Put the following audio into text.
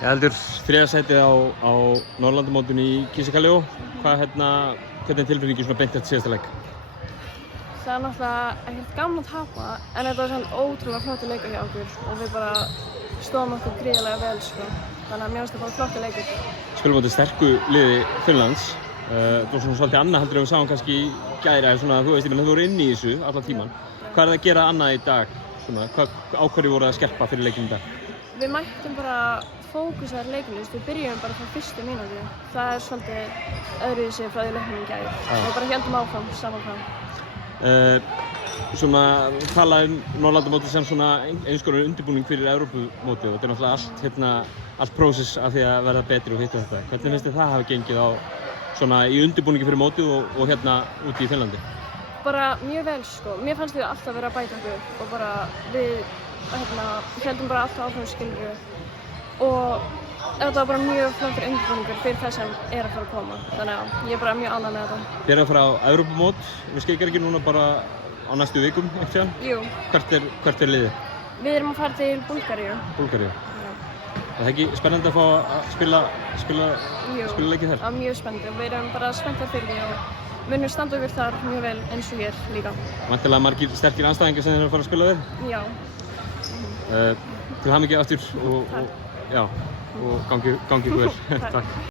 Ég heldur þriðja sætið á Norðurlandamótinu í Kisikaljó. Hvernig er tilfinningin svona beint eftir síðasta leik? Það er náttúrulega ekkert gaman að tapa, en þetta var svona ótrúlega flottur leikur hjá okkur og við bara stóðum okkur gríðarlega vel, sko. Þannig að mér finnst það bara flottur leikur. Spilum á þetta sterku liði Finnlands. Það var svona svolítið annað heldur en við sáum kannski í gær, eða svona, þú veist, þau voru inni í þessu allan tíman. Hvað er það að gera annað í dag? Svona, á hverju voru það að skerpa fyrir leikinn í dag? Við mættum bara fókusaðar leikinn, við byrjum bara frá fyrstu mínútu. Það er svolítið öðruvísi frá því leiknum í gær. Við bara héldum áfram, saman frá. Svona tala Norðurlandamótið sem svona eins konar undirbúning fyrir Evrópumótið. Þetta er náttúrulega allt prósess af því að verða betri og hitt og þetta. Hvernig finnst þið það hafa gengið á svona í undirbúningi fyrir mótið og hérna úti í Finnlandi? Bara mjög vel, sko. Mér fannst við alltaf vera að bæta okkur og bara við héldum bara alltaf áfram, skilurðu. Og þetta var bara mjög flottur undirbúningur fyrir það sem er að fara að koma. Þannig að ég er bara mjög ánægð með þetta. Þið eruð að fara á Evrópumót, við skilur ekki núna bara á næstu vikum, ekkert séðan? Jú. Hvert er liðið? Við erum að fara til Búlgaríu. Búlgaríu? Já. Er það ekki spennandi að fá að spila leikið þar? Já, mjög spennandi. Við erum bara spenntar fyrir því og munum standa okkur þar mjög vel eins og hér líka. Væntanlega margir sterkir andstæðingar sem þið eru að fara að spila við? Já. Til hamingju aftur og gangi ykkur vel. Takk.